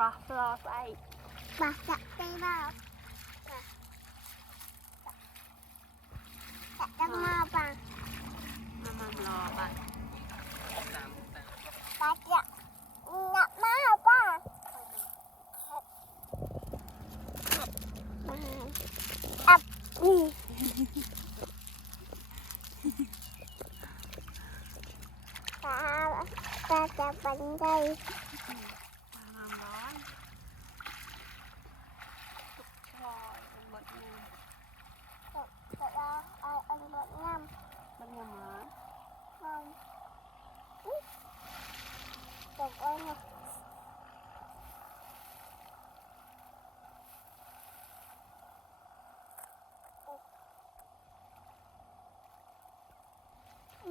รอใส่บาจะได้บ้างจะต้องมาบ้างมารอป่ะบาจะนับมาบ้างอับนี่ตาจะบันไดน้ำร้อนทุกชอยบดน้ำจะเอาอันบดน้ำบดน้ำร้อนตกเอาเนาะ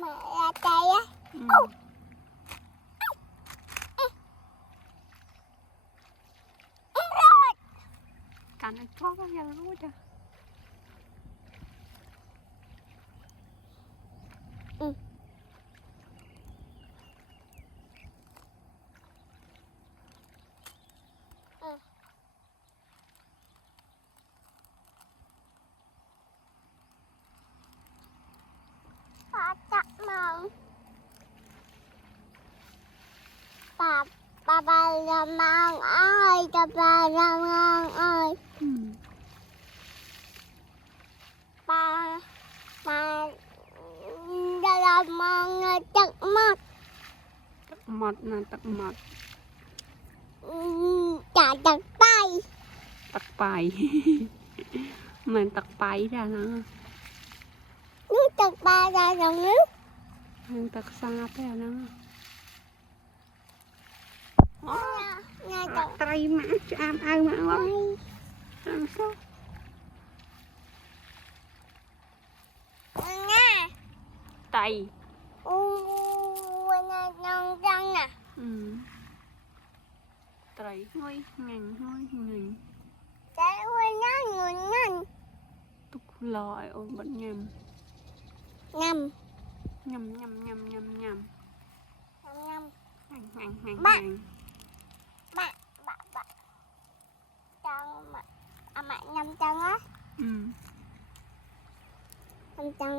มาละใจอ่ะการไอ้ชอบก็ยังรู้จ้ะป้าจะมองป้าจะมองอ้อยจะป้าจะมองอ้อยป้าจะมองจักมัดหมดนะตักหมดจะจักไปตักไปเหมือนตักไปจ้ะนะนี่จักไปจะตรงนี้เหมือนตักซาไปนะง่ายจังไตรมาจะอ่านเอามาว่าอ่านซะง่ายไตวันนี้น้องจังน่ะไตรห้อยเงินห้อยเงินแต่วันนี้เงินนั่นตุกลอยโอ้บัดยำงำบ้าจังมางำจังá ngâmจัง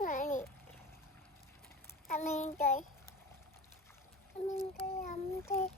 này anh chơi âm thế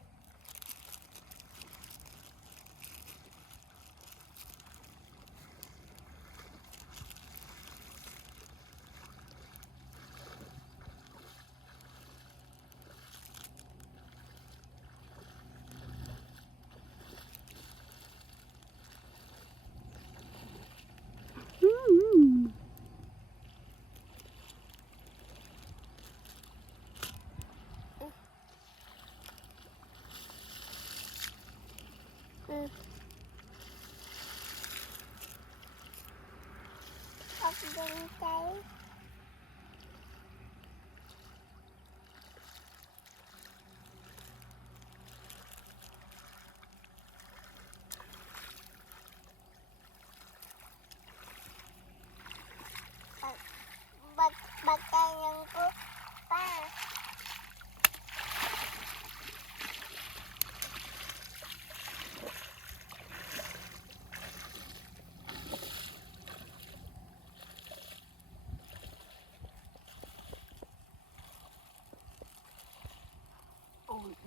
học đừng cháy bật tay nhân của ba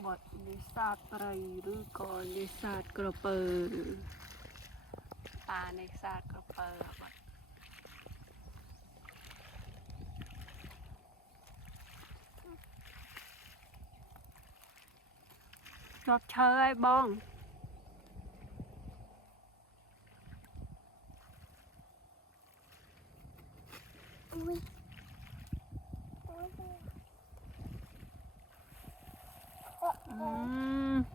บทนิสาไตรหรือก่อนนิสากระเปิดปลาในสาดกระเปิดชอบเชยบ้อง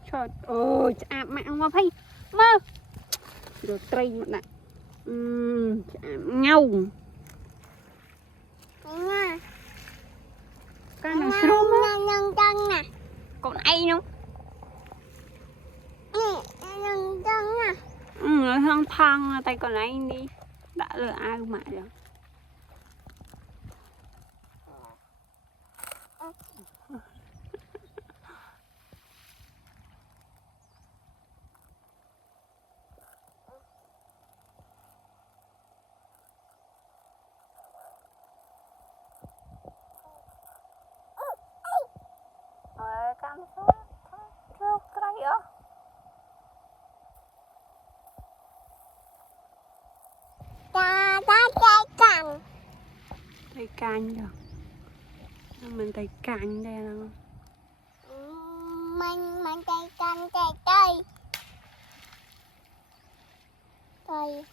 ชดโอ้จะอาบมาเอามาพี่มาโดดตรีหมดน่ะจะอาบเงาcái này sớm á nhân chân nè còn ai nữa nhân chân nè nó thăng thăng tay còn ai đi đã lừa ai mà rồi thấy canh rồi mình thấy canh đây nó mình cây canh cây cây cây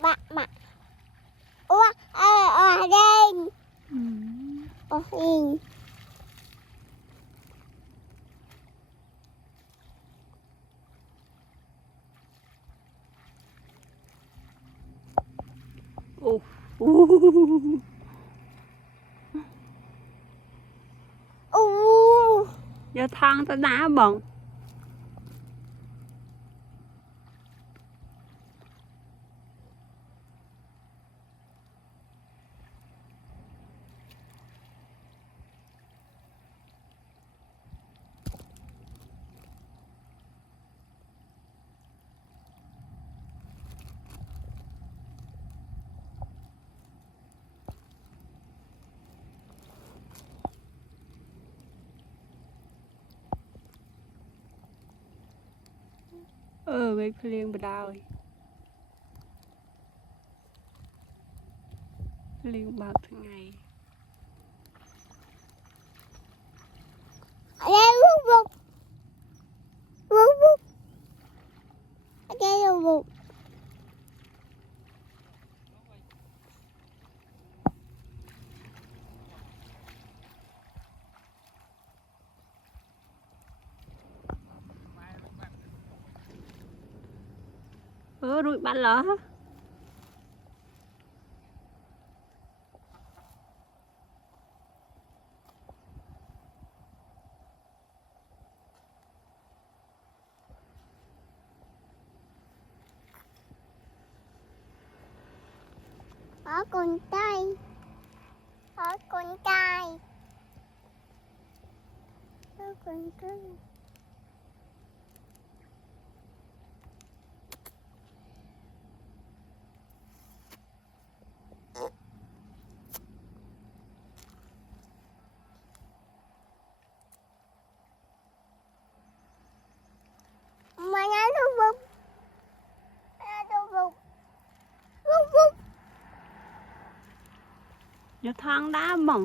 bạn ủa ở đây ở hình giờ thang ta đá bẩn mấy phim bờ đào phim bao tháng ngày ở đây vút vút ở đây là vút rồi bạn lỡ có con trai có con trai có con trai mà nó vút vút giờ thang đá bẩn